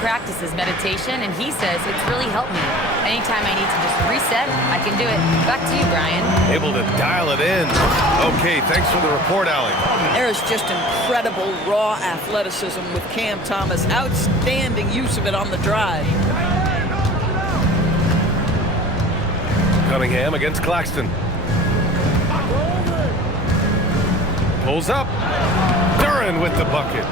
practices meditation, and he says it's really helped me. Anytime I need to just reset, I can do it. Back to you, Brian. Able to dial it in. Okay, thanks for the report, Allie. There is just incredible raw athleticism with Cam Thomas. Outstanding use of it on the drive. Cunningham against Claxton. Pulls up. Duran with the bucket.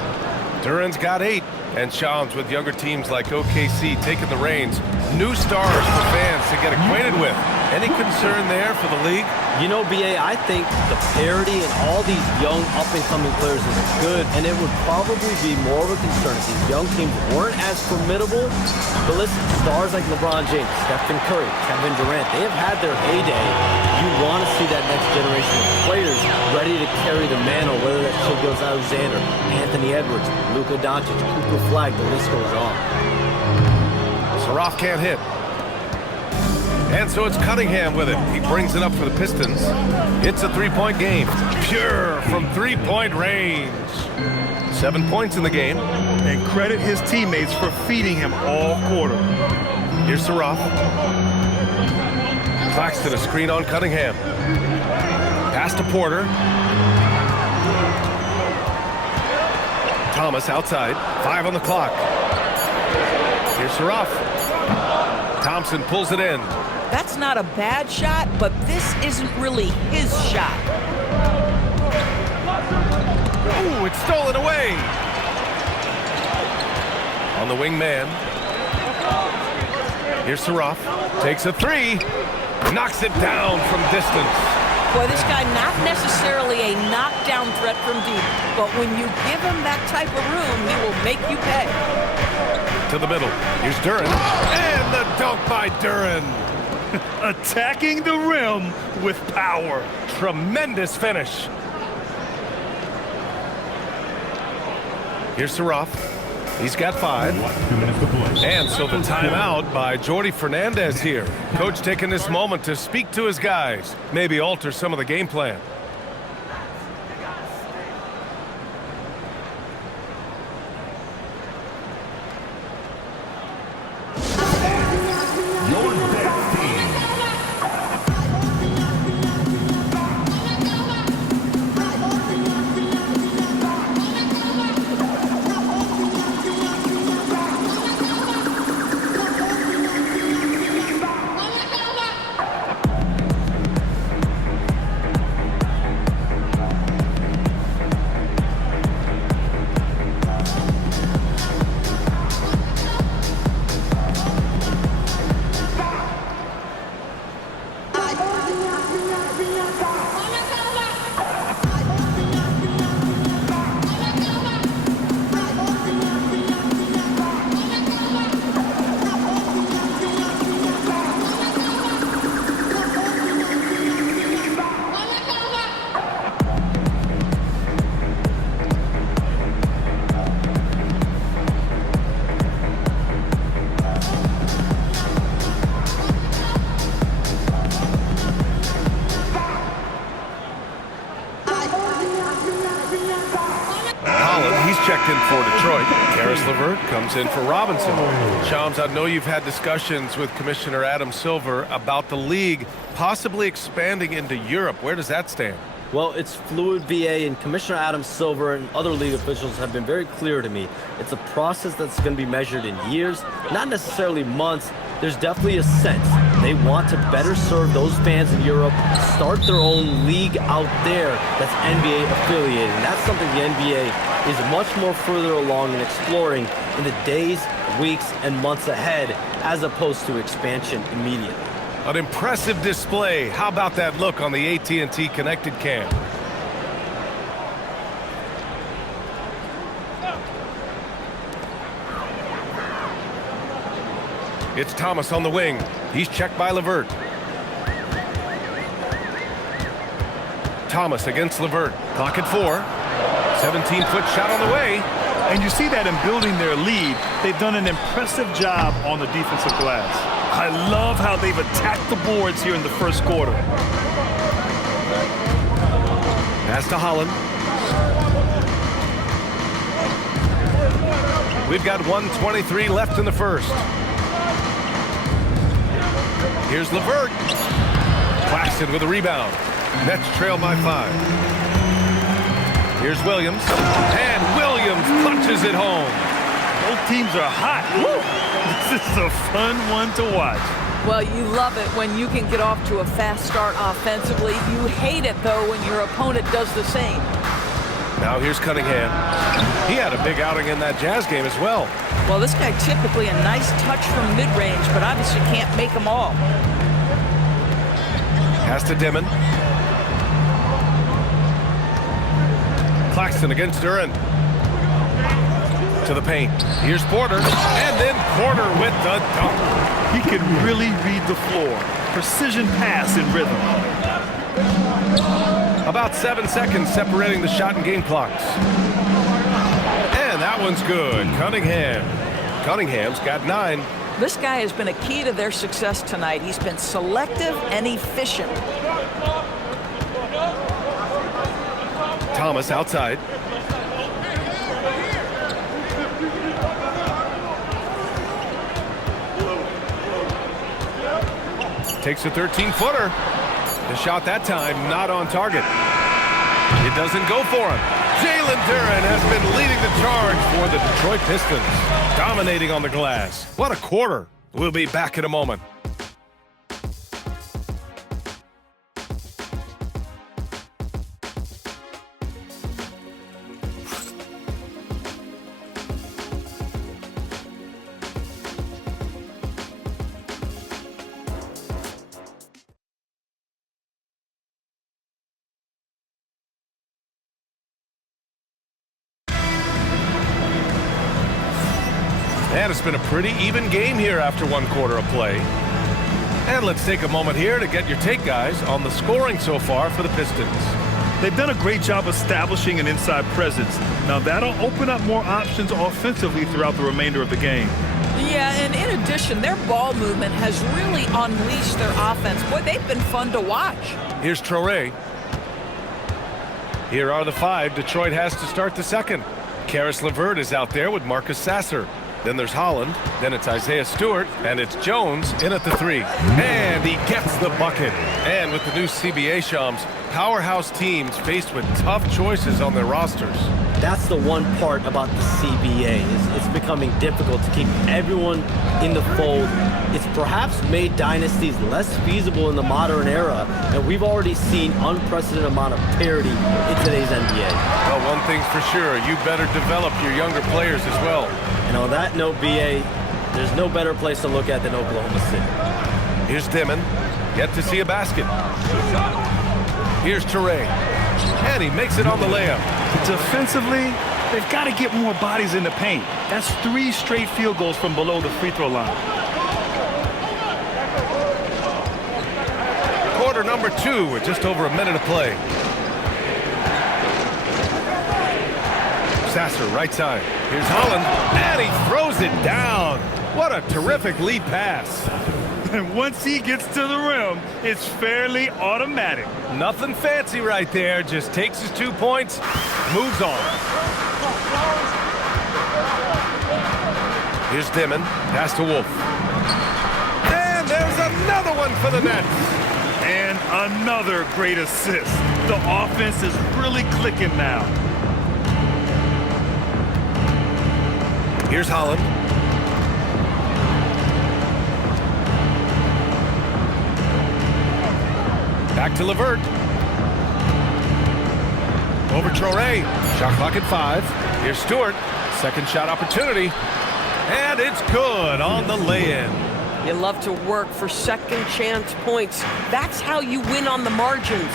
Duran's got 8. And Shams with younger teams like OKC taking the reins. New stars for fans to get acquainted with. Any concern there for the league? You know, BA, I think the parity in all these young up-and-coming players is good, and it would probably be more of a concern if these young teams weren't as formidable. But listen, stars like LeBron James, Stephen Curry, Kevin Durant, they have had their heyday. You want to see that next generation of players ready to carry the mantle, whether that's Shai Gilgeous-Alexander, Anthony Edwards, Luka Doncic, Cooper Flag, the list goes on. Saraf can't hit. And so it's Cunningham with it. He brings it up for the Pistons. It's a three-point game. Pure from three-point range. 7 points in the game. And credit his teammates for feeding him all quarter. Here's Saraf. Claxton, a screen on Cunningham. Pass to Porter. Thomas outside. 5 on the clock. Here's Saraf. Thompson pulls it in. That's not a bad shot, but this isn't really his shot. Ooh, it's stolen away. On the wing man. Here's Saraf. Takes a 3. Knocks it down from distance. Boy, this guy not necessarily a knockdown threat from deep, but when you give him that type of room, he will make you pay. To the middle. Here's Duran. And the dunk by Duran. Attacking the rim with power. Tremendous finish. Here's Saraf. He's got 5. And so the timeout by Jordi Fernandez here. Coach taking this moment to speak to his guys. Maybe alter some of the game plan. Checked in for Detroit. Karis LeVert comes in for Robinson. Shams, I know you've had discussions with Commissioner Adam Silver about the league possibly expanding into Europe. Where does that stand? Well, it's fluid, BA, and Commissioner Adam Silver and other league officials have been very clear to me. It's a process that's going to be measured in years, not necessarily months. There's definitely a sense they want to better serve those fans in Europe, start their own league out there that's NBA affiliated. And that's something the NBA is much more further along in exploring in the days, weeks, and months ahead, as opposed to expansion immediately. An impressive display. How about that look on the AT&T connected cam? It's Thomas on the wing. He's checked by LeVert. Thomas against LeVert. Clock at 4. 17-foot shot on the way. And you see that in building their lead, they've done an impressive job on the defensive glass. I love how they've attacked the boards here in the first quarter. Pass to Holland. We've got 1:23 left in the first. Here's LeVert. Claxton with a rebound. Nets trail by 5. Here's Williams. And Williams punches it home. Both teams are hot. Woo! This is a fun one to watch. Well, you love it when you can get off to a fast start offensively. You hate it, though, when your opponent does the same. Now here's Cunningham. He had a big outing in that Jazz game as well. Well, this guy typically a nice touch from mid-range, but obviously can't make them all. Pass to Dimon. Claxton against Duran. To the paint. Here's Porter. And then Porter with the dunk. He can really read the floor. Precision pass in rhythm. About 7 seconds separating the shot and game clocks. And that one's good. Cunningham's got 9. This guy has been a key to their success tonight. He's been selective and efficient. Thomas outside. Takes a 13-footer. The shot that time not on target. It doesn't go for him. Jalen Duran has been leading the charge for the Detroit Pistons, dominating on the glass. What a quarter. We'll be back in a moment. And it's been a pretty even game here after 1 quarter of play. And let's take a moment here to get your take, guys, on the scoring so far for the Pistons. They've done a great job establishing an inside presence. Now that'll open up more options offensively throughout the remainder of the game. Yeah, and in addition, their ball movement has really unleashed their offense. Boy, they've been fun to watch. Here's Traore. Here are the 5 Detroit has to start the second. Karis LeVert is out there with Marcus Sasser. Then there's Holland, then it's Isaiah Stewart, and it's Jones in at the 3. And he gets the bucket. And with the new CBA, Shams, powerhouse teams faced with tough choices on their rosters. That's the one part about the CBA. It's becoming difficult to keep everyone in the fold. It's perhaps made dynasties less feasible in the modern era, and we've already seen unprecedented amount of parity in today's NBA. Well, one thing's for sure, you better develop your younger players as well. And on that note, BA, there's no better place to look at than Oklahoma City. Here's Dimon. Yet to see a basket. Here's Traore. And he makes it on the layup. Defensively, they've got to get more bodies in the paint. That's 3 straight field goals from below the free throw line. Quarter number 2 with just over a minute of play. Sasser, right side. Here's Holland, and he throws it down. What a terrific lead pass. And once he gets to the rim, it's fairly automatic. Nothing fancy right there. Just takes his 2 points, moves on. Here's Dimon, pass to Wolf. And there's another one for the Nets. And another great assist. The offense is really clicking now. Here's Holland. Back to LeVert. Over Traore. Shot clock at 5. Here's Stewart. Second shot opportunity. And it's good on the lay-in. You love to work for second chance points. That's how you win on the margins.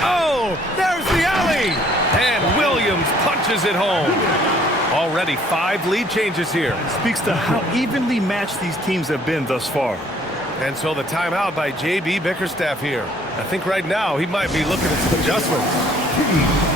Oh, there's the alley. And Williams punches it home. Already 5 lead changes here. Speaks to how evenly matched these teams have been thus far. And so the timeout by J.B. Bickerstaff here. I think right now he might be looking at some adjustments.